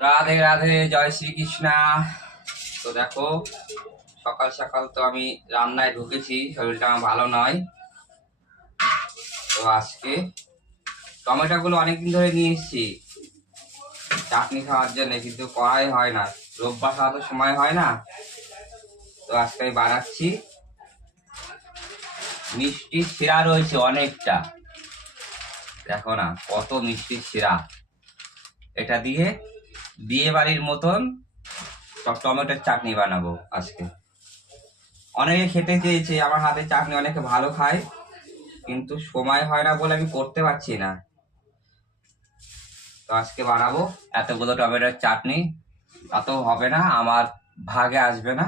রাধে রাধে, জয় শ্রীকৃষ্ণা। তো দেখো, সকাল সকাল তো আমি রান্নায় ঢুকেছি, শরীরটা আমার ভালো নয়। তো আজকে টমেটোগুলো অনেকদিন ধরে নিয়ে এসেছি। চাটনি খাওয়ার জন্য, কিন্তু করাই হয় না। রোববার খাওয়া তো সময় হয় না। তো আজকে আমি বানাচ্ছি। মিষ্টি শিরা রয়েছে অনেকটা। দেখো না, কত মিষ্টি শিরা। এটা দিয়ে বিয়ে বাড়ির মতন টমেটোর চাটনি বানাবো আজকে। অনেকে খেতে চেয়েছে, আমার হাতে চাটনি অনেকে ভালো খায়, কিন্তু সময় হয় না বলে আমি করতে পারছি না। তো আজকে বানাবো এতগুলো টমেটোর চাটনি এত হবে না, আমার ভাগে আসবে না।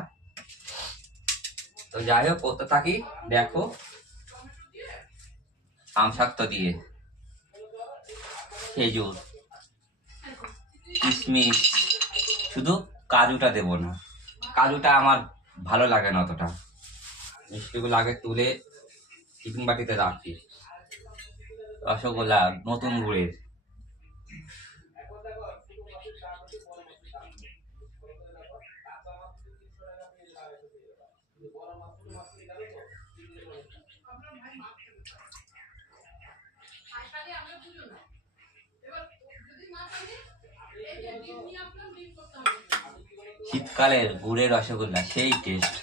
তো যাই হোক, করতে থাকি, দেখো আমশাক্ত দিয়ে। খেজুর। কিশমিশ শুধু কাজুটা দেব না। কাজুটা আমার ভালো লাগে না অতটা। মিষ্টিগুলো আগে তুলে টিফিন বাটিতে রাখি। রসগোল্লা, নতুন গুড়ের। শীতকালের গুড়ের রসগোল্লা, সেই টেস্ট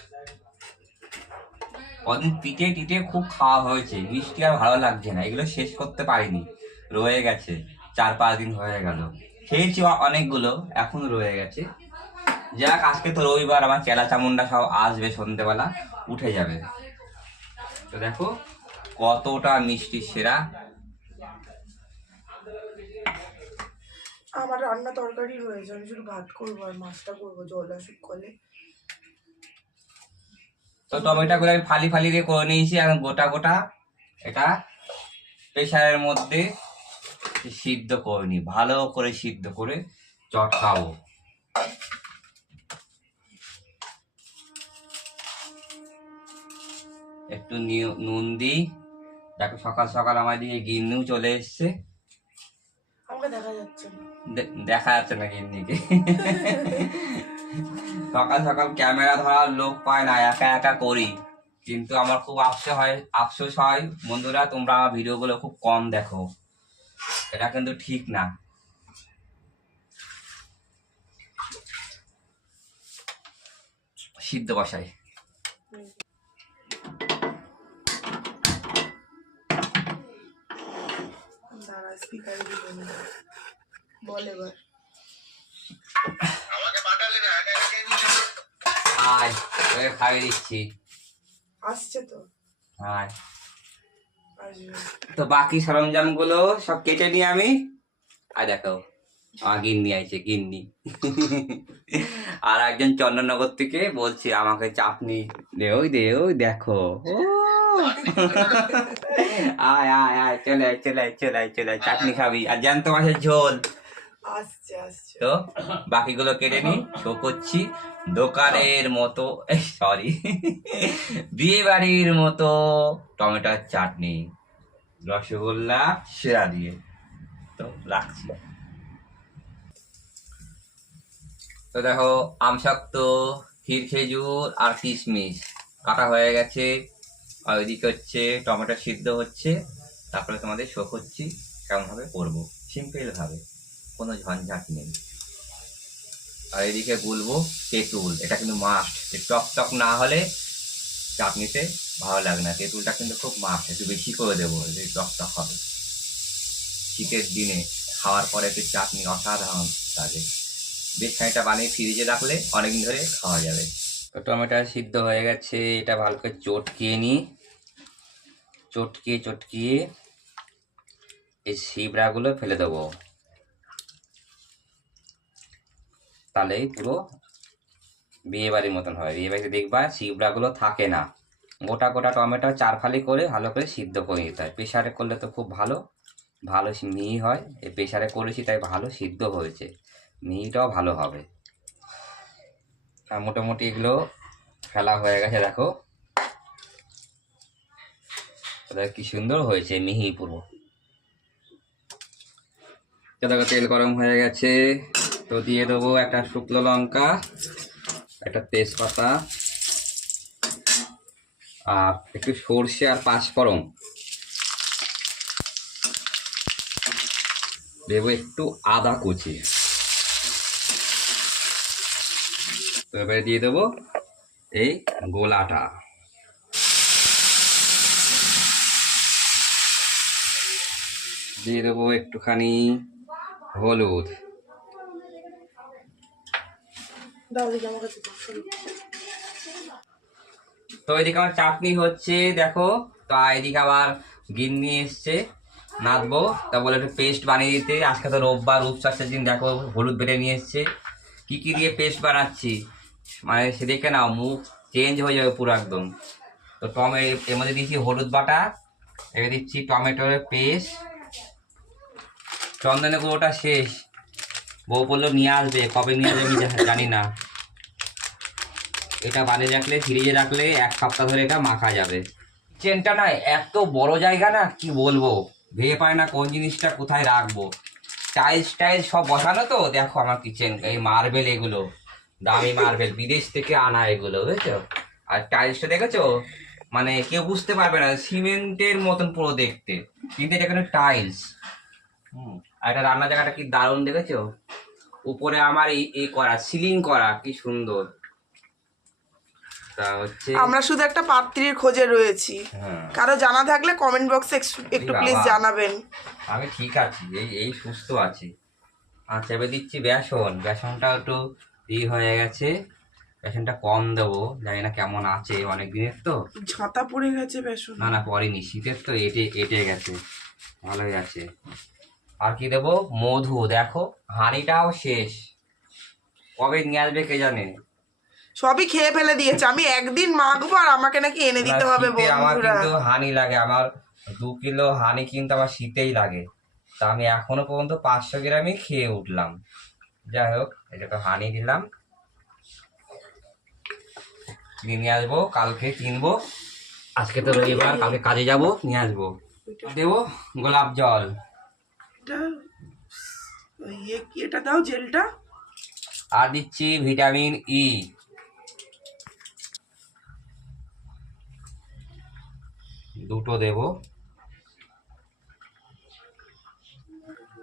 কদিন পিঠে টিটে খুব খাওয়া হয়েছে, মিষ্টি আর ভালো লাগছে না, এগুলো শেষ করতে পারিনি, রয়ে গেছে, চার পাঁচ দিন হয়ে গেল। খেয়েছি অনেকগুলো, এখন রয়ে গেছে। যাক, আজকে তো রবিবার, আমার চেলা চামুন্ডা সব আসবে সন্ধেবেলা উঠে যাবে। তো দেখো, কতটা মিষ্টি সেরা। আমার রান্না তরকারি রয়েছে, আমি শুধু ভাত করব আর মাছটা করব, জল আসুক কলে। তো টমেটোগুলো আমি ফালি ফালি দিয়ে করে নিয়েছি, এখন গোটা গোটা এটা প্রেশারের মধ্যে সিদ্ধ করে নি ভালো করে সিদ্ধ করে চটকাবো। একটু নুন দিই, দেখো সকাল সকাল আমার দিকে গিন্নিও চলে এসছে। দেখা যাচ্ছে না। দেখা সকাল সকাল ক্যামেরা ধরার লোক পায় না, একা একা করি। কিন্তু আমার খুব আফসোস হয় আফসোস হয়। বন্ধুরা, তোমরা আমার ভিডিওগুলো খুব কম দেখো। এটা কিন্তু ঠিক না। সিদ্ধ বসাই স্পিকারে দিবে না। বল এবার। আয় তোকে খাইয়ে দিচ্ছি। আসছে তো। আয়। তো বাকি সরঞ্জামগুলো সব কেটে নিয়ে আমি। আর দেখো। আমার গিন্নি আইছে গিন্নি। আর একজন চন্দননগর থেকে বলছে আমাকে চাটনি দে ওই দে ওই দেখো আয় আয় আয় চলে আয় চলে আয় চলে আয় চলে আয় চাটনি খাবি। আর জ্যান্ত মাছের ঝোল। তো বাকিগুলো কেটে নি শো করছি। দোকানের মতো সরি বিয়ে বাড়ির মতো টমেটোর চাটনি। রসগোল্লা সেরা দিয়ে। তো রাখছি। তো দেখো আমশক্ত ক্ষীর খেজুর আর কিশমিশ। কাটা হয়ে গেছে। আর ওইদিকে হচ্ছে টমেটো সিদ্ধ হচ্ছে। তারপরে তোমাদের শো করছি কেমন ভাবে করব। সিম্পল ভাবে কোনো ঝঞ্ঝাট নেই। আর এদিকে গুলবো তেঁতুল, এটা কিন্তু মাস্ট টক টক না হলে চাটনিতে ভালো লাগে না। তেঁতুলটা কিন্তু খুব মাস্ট একটু বেশি করে দেবো, যদি টক টক হবে। শীতের দিনে খাওয়ার পরে একটু চাটনি অসাধারণ লাগে। বেশ খানিকটা বানিয়ে ফ্রিজে রাখলে অনেকদিন ধরে খাওয়া যাবে। তো টমেটো সিদ্ধ হয়ে গেছে, এটা ভালো করে চটকিয়ে নিই চটকিয়ে চটকিয়ে এই শিবড়াগুলো ফেলে দেবো। তাহলেই পুরো বিয়ে বাড়ির মতন হয় বিয়ে বাড়িতে দেখবা শিবড়াগুলো থাকে না। গোটা গোটা টমেটো চার ফালি করে ভালো করে সিদ্ধ করে নিতে হয়। প্রেশারে করলে তো খুব ভালো ভালো মিহি হয়। এই প্রেশারে করেছি তাই ভালো সিদ্ধ হয়েছে। মিহিটাও ভালো হবে। আর মোটামুটি এগুলো ফেলা হয়ে গেছে, দেখো। কি সুন্দর হয়েছে মিহি পুরো। দেখো, তেল গরম হয়ে গেছে। তো দিয়ে দেবো একটা শুকনো লঙ্কা, একটা তেজপাতা, আর একটু সর্ষে আর পাঁচফোড়ন। দেবো একটু আদা কুচি। তো এবারে দিয়ে দেবো এই গোলাটা দিয়ে দেবো একটুখানি হলুদ। তো এদিকে আমার চাটনি হচ্ছে দেখো তো এদিকে আবার গিন্নি এসছে নাচবো তা বলে একটু পেস্ট বানিয়ে দিতে। আজকে তো রোববার রূপচাষের দিন দেখো হলুদ বেটে নিয়ে এসছে। কি কি দিয়ে পেস্ট বানাচ্ছি? মানে সে দেখে নাও মুখ চেঞ্জ হয়ে যাবে পুরো একদম। তো টমে এর মধ্যে দিচ্ছি হলুদ বাটা এবার দিচ্ছি টমেটোর পেস্ট। চন্দনের গুঁড়োটা শেষ। বউ বলল, নিয়ে আসবে, কবে নিয়ে আসবে আমি জানি না। এটা বানিয়ে রাখলে, ফ্রিজে রাখলে, এক সপ্তাহ ধরে এটা মাখা যাবে। কিচেনটা না এত বড় জায়গা না, কি বলব? ভেবে পায় না কোন জিনিসটা কোথায় রাখব। টাইলস টাইলস সব বসানো তো? দেখো আমার কিচেন এই মার্বেল এগুলো। দামি মার্বেল বিদেশ থেকে আনা এগুলো বুঝেছ? আর টাইলসটা দেখেছ? মানে কেউ বুঝতে পারবে না সিমেন্টের মতন পুরো দেখতে। কিন্তু এটা এখানে টাইলস হুম। আর এটা রান্না জায়গাটা কি দারুণ দেখেছ? উপরে আমার এই করা সিলিং করা কি সুন্দর। তা হচ্ছে আমরা শুধু একটা পাত্রীর খোঁজে রয়েছি। হ্যাঁ। কারও জানা থাকলে কমেন্ট বক্সে একটু প্লিজ জানাবেন। আমি ঠিক আছি এই এই সুস্থ আছি। আচ্ছা এবার দিচ্ছি বেসন। বেসনটা একটু ই হয়ে গেছে। বেসনটা কম দেবো জানি না কেমন আছে অনেক দিনের তো। ঝাঁতা পড়ে গেছে বেসন না না পরেনি শীতের তো এটে এটে গেছে ভালোই আছে। আর কি দেবো? মধু দেখো হাঁড়িটাও শেষ। কবে নিয়ে আসবে কে জানে? সবই খেয়ে ফেলে দিয়েছে আমি একদিন মাখবো আর আমাকে নাকি এনে দিতে হবে আমার কিন্তু হানি লাগে আমার দু কিলো হানি কিন্তু আমার শীতেই লাগে। তা আমি এখনও পর্যন্ত পাঁচশো গ্রামই খেয়ে উঠলাম। যাই হোক এটাকে হানি দিলাম। কিনে নিয়ে আসব কালকে কিনবো। আজকে তো রবিবার কালকে কাজে যাব নিয়ে আসব। দেবো গোলাপ জল। এটা ইয়ে এটা দাও জেলটা? আর দিচ্ছি ভিটামিন ই দুটো দেবো।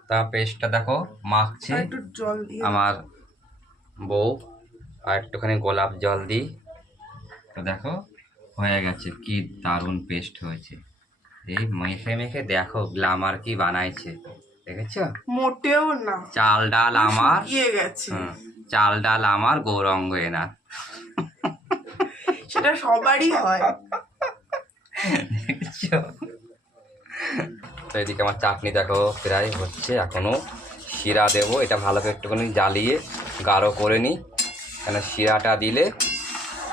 তা পেস্টটা দেখো মাখছে। একটু জল দিয়ে আমার বউ আর একটুখানি গোলাপ জল দিই। তো দেখো হয়ে গেছে কি দারুণ পেস্ট হয়েছে। এই মেখে মেখে দেখো গ্লামার কি বানাইছে দেখেছ? মোটেও না। চাল ডাল আমার। গেছে। চাল ডাল আমার গৌরঙ্গ এনার। সেটা সবারই হয়। দেখেছ? তো এদিকে আমার চাটনি দেখো প্রায় হচ্ছে এখনও শিরা দেবো, এটা ভালো করে একটুখানি জ্বালিয়ে গাঢ় করে নিই। কেন শিরাটা দিলে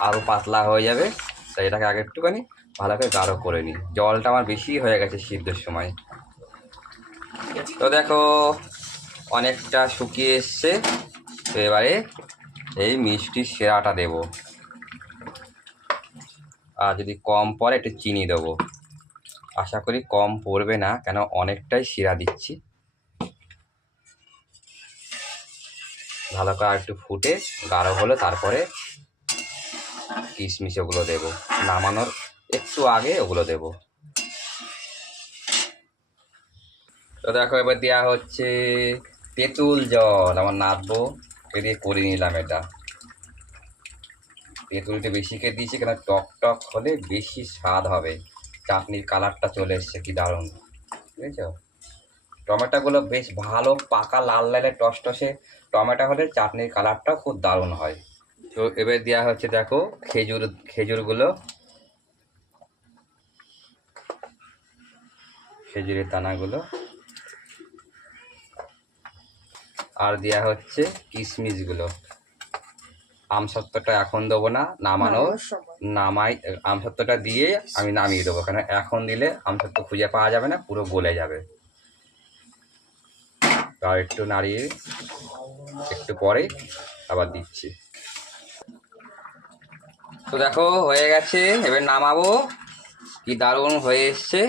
আরও পাতলা হয়ে যাবে, তাই এটাকে আগে একটুখানি ভালো করে গাঢ় করে নিই। জলটা আমার বেশি হয়ে গেছে সিদ্ধের সময়। তো দেখো অনেকটা শুকিয়ে এসছে, তো এবারে এই মিষ্টির শিরাটা দেবো। আর যদি কম পরে একটু চিনি দেবো। আশা করি কম পড়বে না, কেন অনেকটাই শিরা দিচ্ছি। ভালো করে একটু ফুটে, গাঢ় হলে তারপরে কিশমিশ ওগুলো দেবো। নামানোর একটু আগে ওগুলো দেবো। তো দেখো, এবার দেওয়া হচ্ছে তেঁতুল জল। আমার নাচবো এ দিয়ে করে নিলাম এটা। তেঁতুলটা বেশি খেয়ে দিয়েছি কেন? টক টক হলে বেশি স্বাদ হবে। চাটনির কালারটা চলে এসছে, কি দারুণ। বুঝেছ? টমেটোগুলো বেশ ভালো, পাকা, লাল লালে টসটসে। টমেটো হলে চাটনির কালারটাও খুব দারুণ হয়। তো এবার দেওয়া হচ্ছে, দেখো, খেজুর, খেজুরগুলো। খেজুরের দানাগুলো। আর দেওয়া হচ্ছে কিশমিশগুলো আমসত্ত্বটা এখন দেবো না নামানোর সময়। নামাই আমসত্ত্বটা দিয়ে আমি নামিয়ে দেবো কারণ এখন দিলে আমসত্ত্ব খুঁজে পাওয়া যাবে না পুরো গলে যাবে। তো আর একটু নাড়িয়ে একটু পরে আবার দিচ্ছি। তো দেখো হয়ে গেছে এবার নামাবো। কি দারুণ হয়ে এসছে।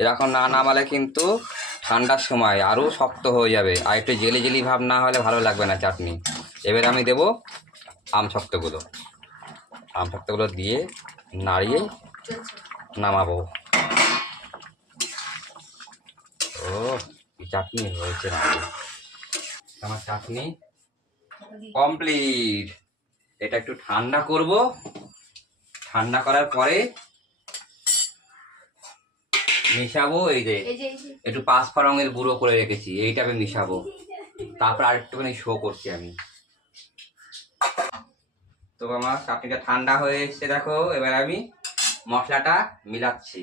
এরকম না নামালে কিন্তু ঠান্ডার সময় আরও শক্ত হয়ে যাবে আর একটু জেলি জেলি ভাব না হলে ভালো লাগবে না চাটনি। এবার আমি দেবো আম শক্তগুলো। আম শক্তগুলো দিয়ে নাড়িয়ে নামাবো। ও চাটনি হয়েছে না আমার চাটনি কমপ্লিট। এটা একটু ঠান্ডা করব। ঠান্ডা করার পরে মিশাবো এই যে একটু পাঁচ ফরঙের গুঁড়ো করে রেখেছি এইটা আমি মিশাবো। তারপর আরেকটুখানি শো করছি আমি। তো আমার চাটনিটা ঠান্ডা হয়ে এসছে দেখো, এবার আমি মশলাটা মিলাচ্ছি।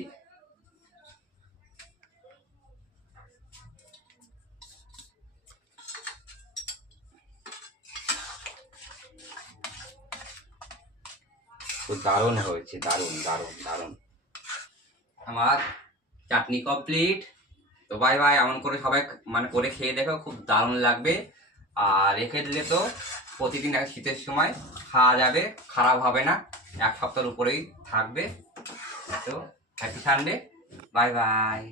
দারুণ হয়েছে, দারুণ দারুণ দারুণ। আমার চাটনি কমপ্লিট তো বাই বাই এমন করে সবাই মানে করে খেয়ে দেখো, খুব দারুণ লাগবে। আর রেখে দিলে তো প্রতিদিন এক শীতের সময় খাওয়া যাবে, খারাপ হবে না। এক সপ্তাহের উপরেই থাকবে। তো হ্যাপি সানডে বাই বাই